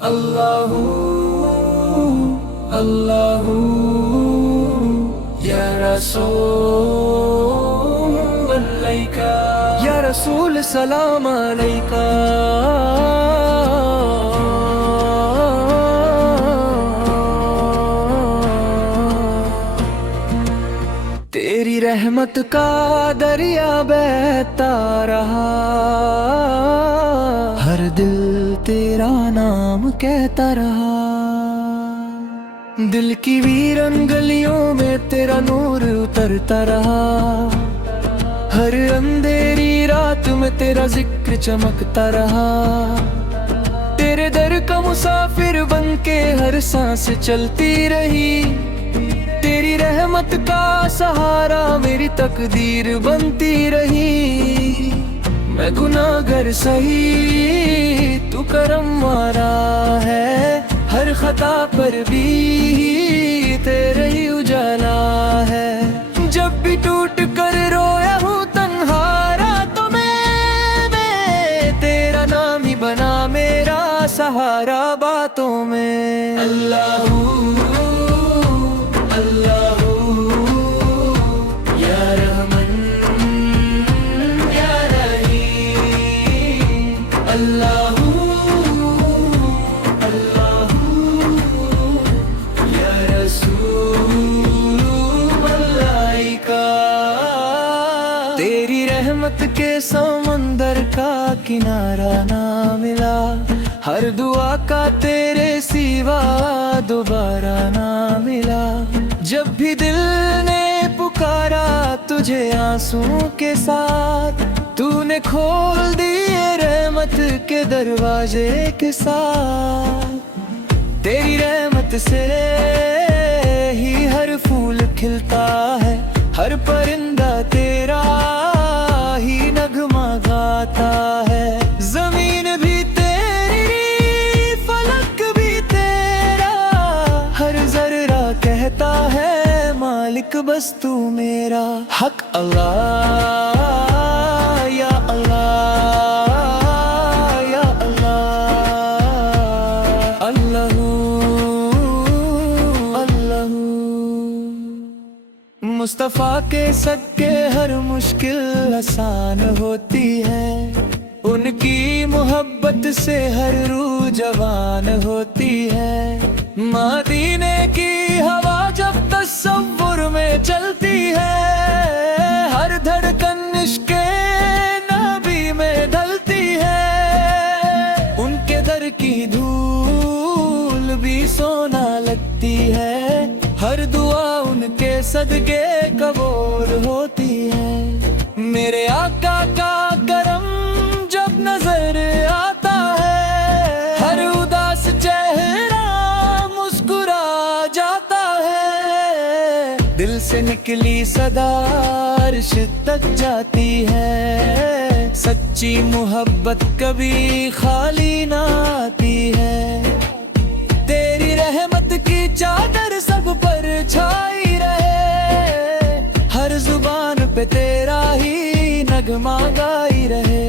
अल्लाहू अल्लाहू या रसूल अलैका, या रसूल सलाम अलैका। तेरी रहमत का दरिया बहता रहा, हर दिल तेरा नाम कहता रहा। दिल की वीरन गलियों में तेरा नूर उतरता रहा, हर अंधेरी रात में तेरा जिक्र चमकता रहा। तेरे दर का मुसाफिर बन के हर सांस चलती रही, तेरी रहमत का सहारा मेरी तकदीर बनती रही। मैं गुनाहगार सही, तू करम वाला है, हर खता पर भी तेरा ही उजाला है। जब भी टूट कर रोया हूँ तन्हा रातों में, तेरा नाम ही बना मेरा सहारा बातों में। अल्लाहू अल्लाहू या रहमान या रहीम, अल्लाहू अल्लाहू या रसूल अलैका। तेरी रहमत के समंदर का किनारा ना मिला, हर दुआ का तेरे सिवा दोबारा ना मिला। जब भी दिल ने पुकारा तुझे आंसू के साथ, तूने खोल दिए रहमत के दरवाजे के साथ। तेरी रहमत से ही हर फूल खिलता है, हर परिंदा तेरा ही नगमा गाता है। जमीन भी तेरी, फलक भी तेरा, हर जर्रा कहता है मालिक बस तू मेरा। हक अल्लाह या अल्लाह या अल्लाह, अल्लाहू अल्लाहू। मुस्तफा के सदके हर मुश्किल आसान होती है, उनकी मोहब्बत से हर रूह जवान होती है। मदीने की हवा जब तसव्वुर में चलती है, हर धड़कन इश्क़े नबी में ढलती है। उनके दर की धूल भी सोना लगती है, हर दुआ उनके सदके कबूल होती है। मेरे आका का करम जब नजर आता है, हर उदास चेहरा मुस्कुरा जाता है। दिल से निकली सदा अर्श तक जाती है, सच्ची मोहब्बत कभी खाली ना आती है। तेरी रहमत की चादर सब पर छाई रहे, हर जुबान पे तेरा ही नगमा गाई रहे।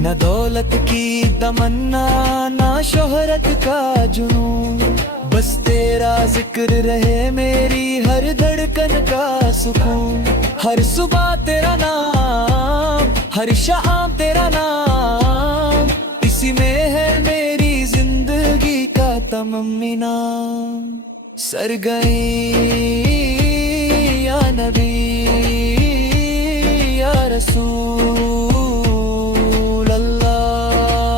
न दौलत की तमन्ना ना शोहरत का जुनून, बस तेरा जिक्र रहे मेरी हर धड़कन का सुकून। हर सुबह तेरा नाम, हर शाम तेरा नाम, इसी में है मेरी जिंदगी का तमन्ना। सर गई या नबी या रसूल अल्लाह,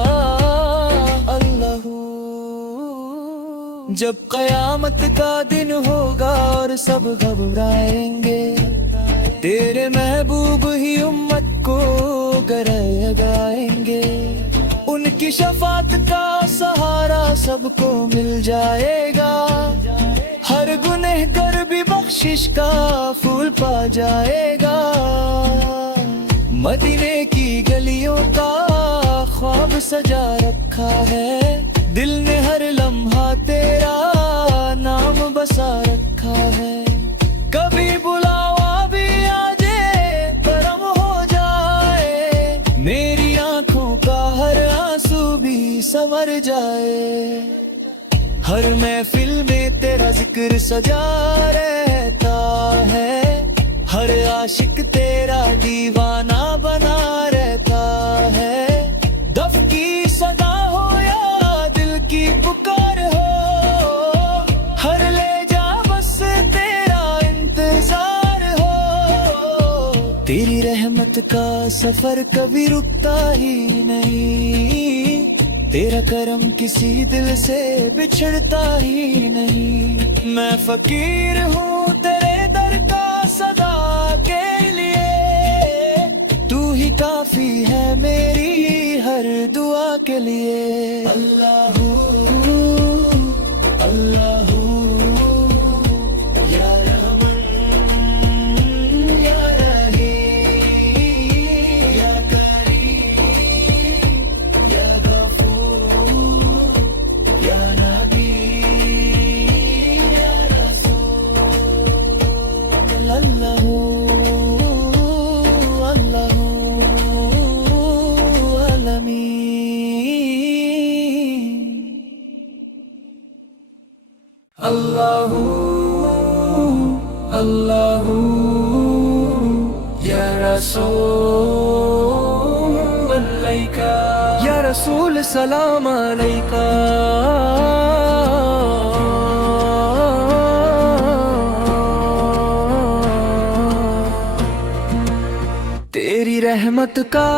अल्लाहू। जब कयामत का दिन होगा और सब घबराएंगे, तेरे महबूब ही उम्मत को गाएंगे। उनकी शफात का सहारा सबको मिल जाएगा, हर गुनहगार भी बख्शिश का फूल पा जाएगा। मदीने की गलियों का ख्वाब सजा रखा है, दिल ने हर लम्हा तेरा नाम बसा रखा है। कभी बुलावा भी आ जाए, करम हो जाए, मेरी आंखों का हर आंसू भी संवर जाए। हर महफिल में तेरा जिक्र सजा रहता है, हर आशिक तेरा दीवाना बना रहता है। दफ की सदा हो या दिल की पुकार हो, हर ले जा बस तेरा इंतजार हो। तेरी रहमत का सफर कभी रुकता ही नहीं, तेरा करम किसी दिल से बिछड़ता ही नहीं। मैं फकीर हूँ तेरे दर का सदा के लिए, तू ही काफी है मेरी हर दुआ के लिए। अल्लाहू अल्लाहू या रहमान या रहीम या करीम या गफूर या नबी या रसूल। अल्लाहू अल्लाहू अलमीन। अल्लाहू अल्लाहू या रसूल अलैका, या रसूल सलाम अलैका। तेरी रहमत का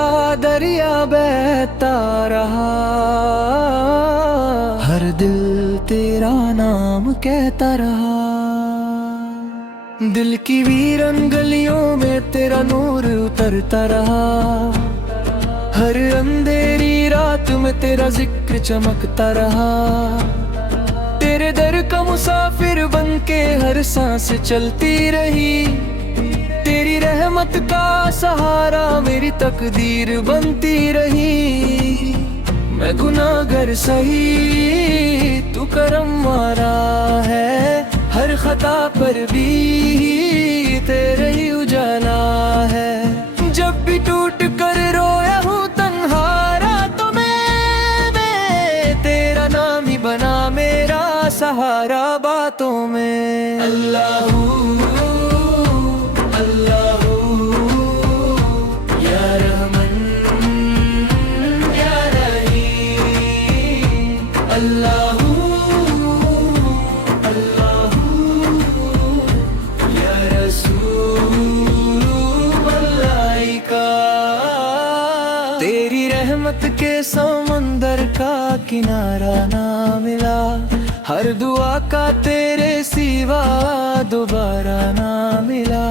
दरिया बहता रहा, हर दिल तेरा नाम कहता रहा। दिल की वीरन गलियों में तेरा नूर उतरता रहा, हर अंधेरी रात में तेरा जिक्र चमकता रहा। तेरे दर का मुसाफिर बन के हर सांस चलती रही, तेरी रहमत का सहारा मेरी तकदीर बनती रही। मैं गुनाहगार सही तू करम वाला है, हर खता पर भी तेरे ही उजाला है। जब भी टूट कर रोया हूँ तन्हा रातों में, तेरा नाम ही बना मेरा सहारा बातों में। अल्लाहू अल्लाहू या रहमान या रहीम। अल्लाहू अल्लाहू या रसूल अलैका। तेरी रहमत के समंदर का किनारा ना मिला, हर दुआ का तेरे सिवा दोबारा ना मिला।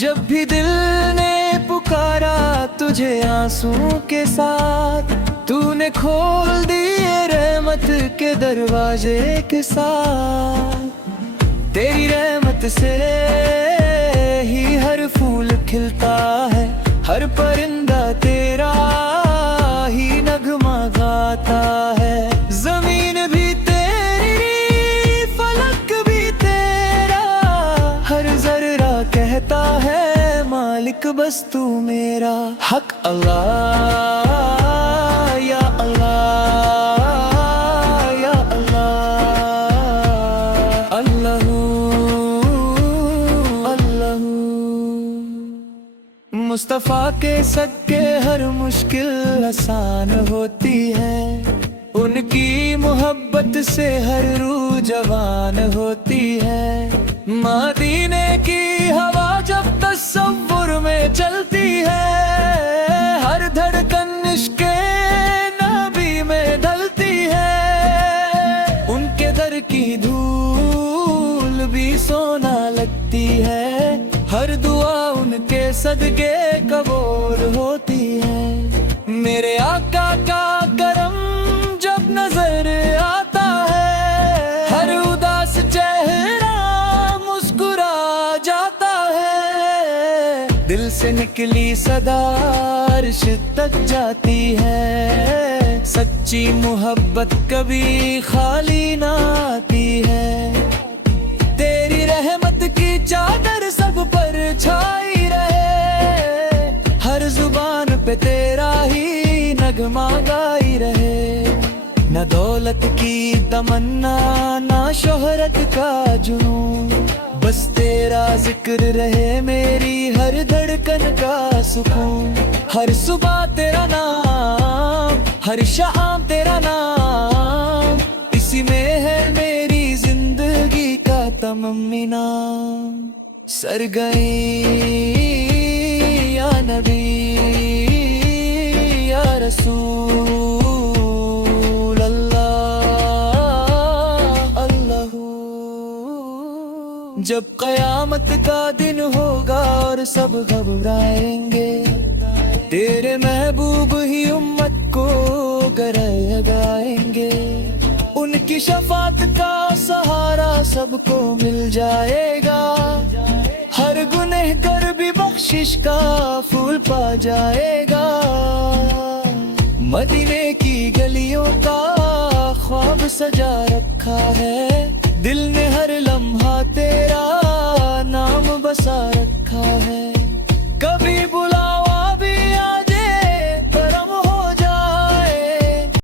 जब भी दिल ने पुकारा तुझे आंसू के साथ, तूने खोल दिए रहमत के दरवाजे के साथ। तेरी रहमत से ही हर फूल खिलता है, हर परिंदा तेरा ही नगमा गाता है। जमीन भी तेरी फलक भी तेरा, हर जर्रा कहता है मालिक बस तू मेरा। हक अल्लाह या अल्लाह या अल्लाह। अल्लाहू अल्लाहू। मुस्तफा के सदके हर मुश्किल आसान होती है, उनकी मोहब्बत से हर रूह जवान होती है। मदीने की हवा जब तसव्वुर में चलती है, हर धड़कन इश्क़े नबी में ढलती है। उनके दर की धूल भी सोना लगती है, हर दुआ उनके सदके कबूल होती है। मेरे आका का करम जब नजर आता है, हर उदास चेहरा मुस्कुरा जाता है। दिल से निकली सदा अर्श तक जाती है, सच्ची मोहब्बत कभी खाली ना आती है। तेरी रहमत की चादर सब पर छाई रहे, हर जुबान पे तेरा ही नगमा गाई रहे। न ना दौलत की तमन्ना ना शोहरत का जुनून, बस तेरा जिक्र रहे मेरी हर धड़कन का सुकून। हर सुबह तेरा नाम, हर शाम तेरा नाम, इसी में है मेरी जिंदगी का तमन्ना। सर गई या नबी या रसूल अल्लाह अल्लाह। जब क़यामत का दिन होगा और सब घबराएंगे, तेरे महबूब ही उम्मत को गाएंगे। उनकी शफात का सहारा सबको मिल जाएगा, हर गुनहगार भी बख्शिश का फूल पा जाएगा। मदीने की गलियों का ख्वाब सजा रखा है, दिल ने हर लम्हा तेरा नाम बसा रखा है।